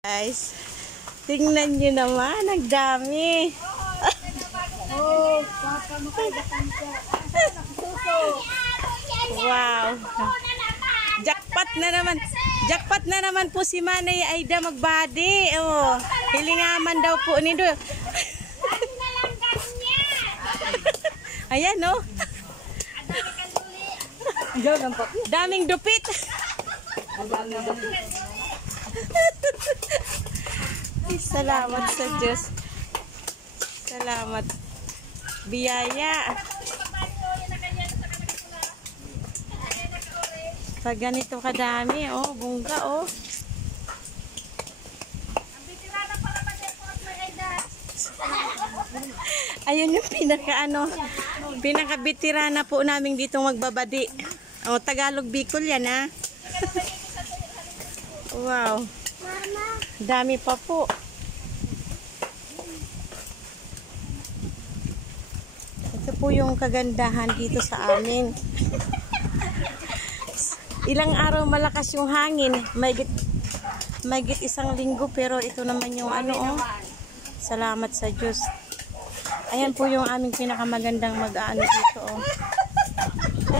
Guys, tingnan nyo naman, ang dami. Wow. Jackpot na naman po si Manay Aida magbadi. Oh, hilingaman daw po ni Do. Ayan, no? Daming dupit. Salamat sa Diyos. Salamat. Biyaya. Pag ganito kadami, oh, bungga, oh. Ayun yung pinaka-bitirana po namin dito magbabadi. Oh, Tagalog Bicol yan, ha? Wow. Dami pa po. Ito po yung kagandahan dito sa amin. Ilang araw malakas yung hangin. Mahigit isang linggo, pero ito naman yung ano, oh. Salamat sa Diyos. Ayan po yung aming pinakamagandang mag-aano dito, oh.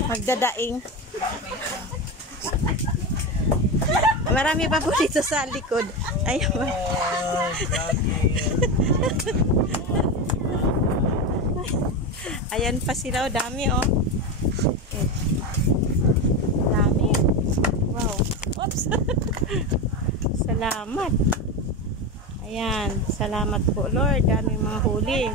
Magdadaing. Marami pa po dito sa likod. Ayun ba? Ayan pa sila, oh. Dami, oh. Dami. Wow. Oops. Salamat. Ayan. Salamat po, Lord. Daming mga huli.